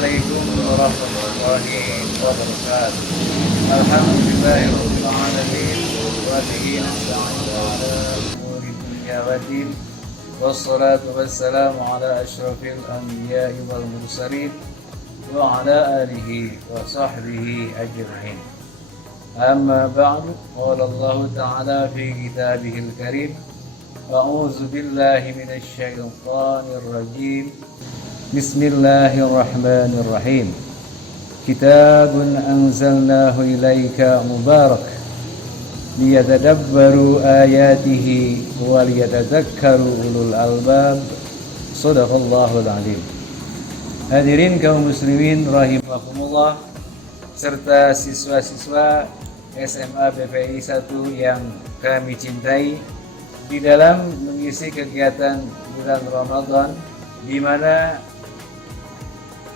Assalamualaikum warahmatullahi wabarakatuh. Alhamdulillahirabbil alamin wa bihi nasta'inu ala umuri dunya waddin. Wassalatu wassalamu ala asyrafil anbiya'i wal mursalin wa ala alihi wa sahbihi ajma'in. Amma ba'du, qala Allah ta'ala fi kitabihil karim. A'udzu billahi minasy syaithanir rajim. Bismillahirrahmanirrahim. Kitabun anzalnahu ilaika mubarak liyatadabbaru ayatihi wa liyatadhakkaru ulul albab. Shadaqallahul azim. Hadirin kaum muslimin rahimakumullah serta siswa-siswa SMA BPI 1 yang kami cintai, di dalam mengisi kegiatan bulan Ramadan, di mana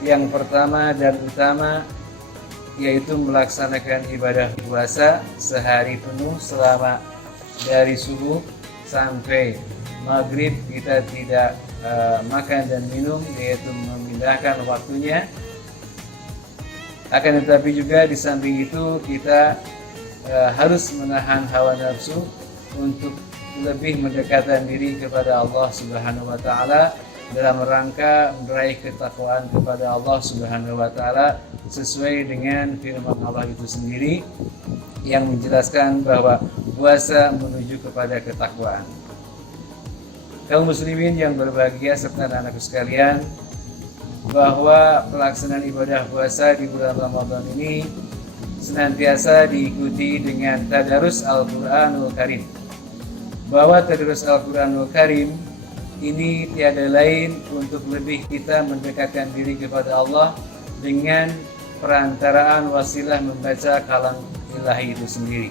yang pertama dan utama yaitu melaksanakan ibadah puasa sehari penuh selama dari subuh sampai maghrib kita tidak makan dan minum, yaitu memindahkan waktunya. Akan tetapi juga di samping itu kita harus menahan hawa nafsu untuk lebih mendekatkan diri kepada Allah Subhanahu wa taala dalam rangka meraih ketakwaan kepada Allah Subhanahu wa taala sesuai dengan firman Allah itu sendiri yang menjelaskan bahwa puasa menuju kepada ketakwaan. Kaum muslimin yang berbahagia serta anak-anakku sekalian, bahwa pelaksanaan ibadah puasa di bulan Ramadan ini senantiasa diikuti dengan tadarus Al-Qur'anul Karim. Bahwa tadarus Al-Qur'anul Karim ini tiada lain untuk lebih kita mendekatkan diri kepada Allah dengan perantaraan wasilah membaca kalam ilahi itu sendiri.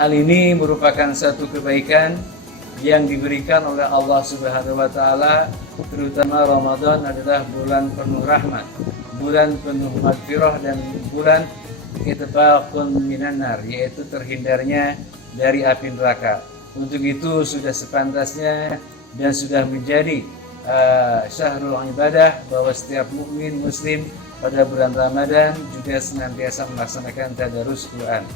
Hal ini merupakan satu kebaikan yang diberikan oleh Allah Subhanahu wa taala, terutama Ramadan adalah bulan penuh rahmat, bulan penuh maghfirah, dan bulan itbaqun minan nar, yaitu terhindarnya dari api neraka. Untuk itu sudah sepantasnya dan sudah menjadi syahrul ibadah bahwa setiap mukmin muslim pada bulan Ramadan juga senantiasa melaksanakan tadarus Quran.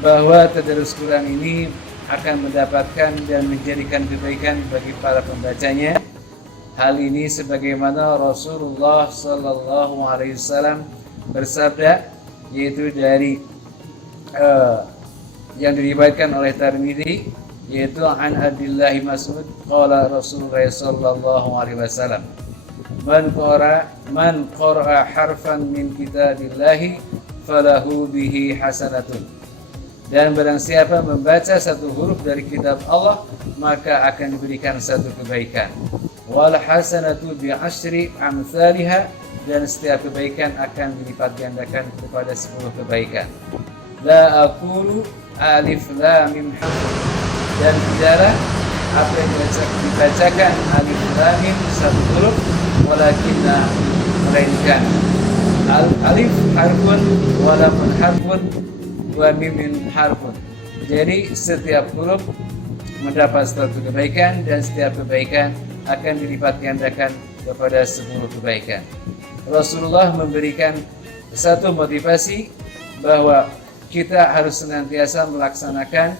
Bahwa tadarus Quran ini akan mendapatkan dan menjadikan kebaikan bagi para pembacanya. Hal ini sebagaimana Rasulullah sallallahu alaihi wasallam bersabda, yaitu dari yang diriwayatkan oleh Tirmidzi, yaitu an Abdullah Mas'ud qala Rasulullah sallallahu alaihi wasallam, man qara harfan min kitabillahi falahu bihi hasanatun. Dan barang siapa membaca satu huruf dari kitab Allah, maka akan diberikan satu kebaikan. Wal hasanatu bi asyri amsalha, dan setiap kebaikan akan dilipat gandakan kepada 10 kebaikan. La aqulu alif lam mim harf, dan tidaklah apa yang dibacakan alif lam mim satu huruf, walakinna, melainkan alif harfun wa lam harfun wa mim harfun. Jadi setiap huruf mendapat satu kebaikan dan setiap kebaikan akan dilipat gandakan kepada 10 kebaikan. Rasulullah memberikan satu motivasi bahwa kita harus senantiasa melaksanakan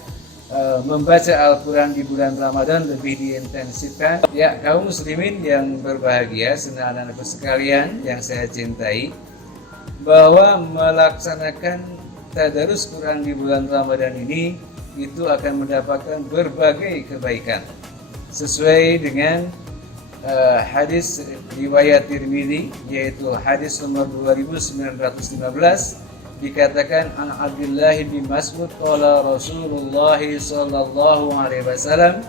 membaca Al-Quran di bulan Ramadan lebih diintensifkan. Ya, kaum muslimin yang berbahagia, anak-anakku sekalian yang saya cintai, bahwa melaksanakan tadarus Quran di bulan Ramadan ini itu akan mendapatkan berbagai kebaikan sesuai dengan hadis riwayat Tirmidzi, yaitu hadis nomor 2915. Dikatakan an Abdullah bin Mas'ud qala Rasulullah sallallahu alaihi wasallam,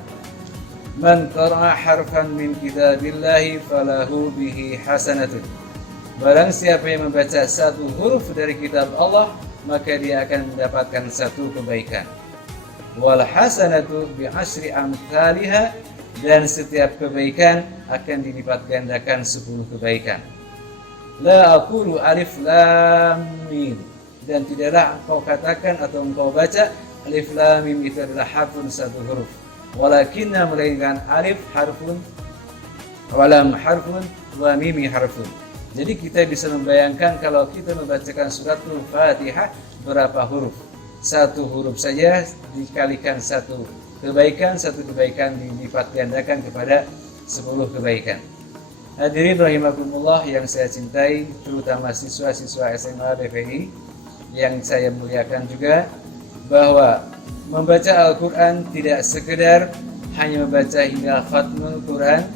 man qara'a harfan min kitabillahi falahu bihi hasanatun. Barang siapa yang membaca satu huruf dari kitab Allah, maka dia akan mendapatkan satu kebaikan. Wal hasanatu bi asyri amsalha, dan setiap kebaikan akan dilipat gandakan 10 kebaikan. La aqulu alif lam mim, dan tidaklah engkau katakan atau engkau baca alif lam mim itu adalah harfun, satu huruf, walakinna, melainkan alif harfun walam harfun wa mimi harfun. Jadi kita bisa membayangkan kalau kita membacakan suratul Fatihah berapa huruf. Satu huruf saja dikalikan satu kebaikan dilipat gandakan kepada 10 kebaikan. Hadirin rahimakumullah yang saya cintai, terutama siswa-siswa SMA BPI yang saya muliakan juga, bahwa membaca Al-Quran tidak sekedar hanya membaca hingga khatmul Quran,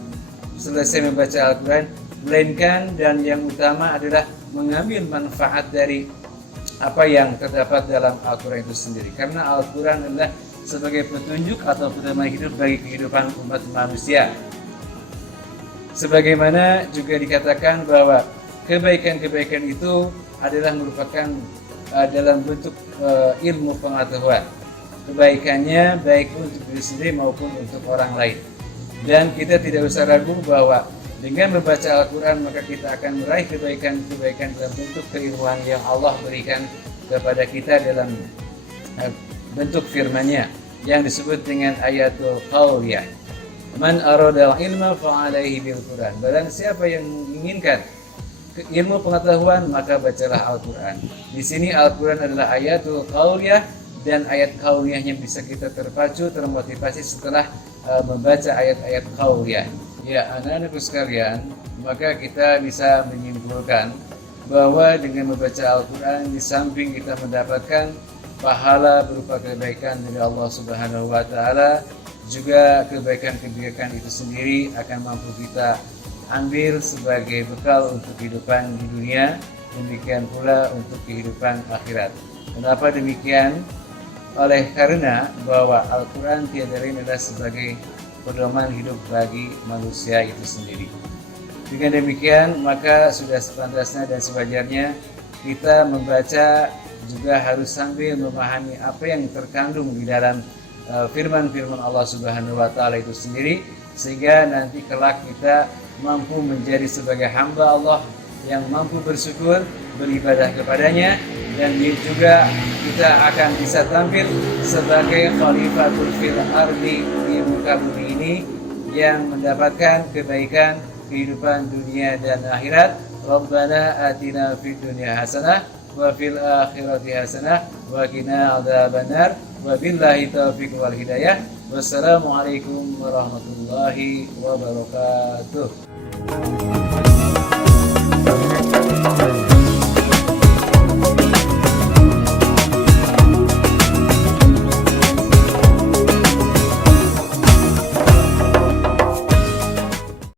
selesai membaca Al-Quran, melainkan dan yang utama adalah mengambil manfaat dari apa yang terdapat dalam Al-Quran itu sendiri. Karena Al-Quran adalah sebagai petunjuk atau pedoman hidup bagi kehidupan umat manusia. Sebagaimana juga dikatakan bahwa kebaikan-kebaikan itu adalah merupakan dalam bentuk ilmu pengetahuan. Kebaikannya baik untuk diri sendiri maupun untuk orang lain. Dan kita tidak usah ragu bahwa dengan membaca Al-Quran maka kita akan meraih kebaikan-kebaikan dalam bentuk keilmuan yang Allah berikan kepada kita dalam bentuk firman-Nya yang disebut dengan ayatul qauliyah. Man aradal ilma fa'alaihi bil Quran. Barang siapa yang menginginkan ilmu pengetahuan maka bacalah Al-Quran. Di sini Al-Quran adalah ayatul qauliyah, dan ayat qauliyahnya bisa kita terpacu, termotivasi setelah membaca ayat-ayat qauliyah. Ya, anak-anakku sekalian, maka kita bisa menyimpulkan bahwa dengan membaca Al-Quran di samping kita mendapatkan pahala berupa kebaikan dari Allah Subhanahu wa Ta'ala, juga kebaikan-kebaikan itu sendiri akan mampu kita ambil sebagai bekal untuk kehidupan di dunia, demikian pula untuk kehidupan akhirat. Kenapa demikian? Oleh karena bahwa Al-Quran tiada lain adalah sebagai pedoman hidup bagi manusia itu sendiri. Dengan demikian maka sudah sepantasnya dan sewajarnya kita membaca juga harus sambil memahami apa yang terkandung di dalam firman-firman Allah Subhanahu wa Ta'ala itu sendiri, sehingga nanti kelak kita mampu menjadi sebagai hamba Allah yang mampu bersyukur, beribadah kepadanya, dan juga kita akan bisa tampil sebagai khalifatul fil ardi di muka bumi ini yang mendapatkan kebaikan kehidupan dunia dan akhirat. Rabbana atina fid dunya hasanah wa fil akhirati hasanah wa qina adzabannar. Wabillahi taufiq wal hidayah. Wassalamualaikum warahmatullahi wabarakatuh.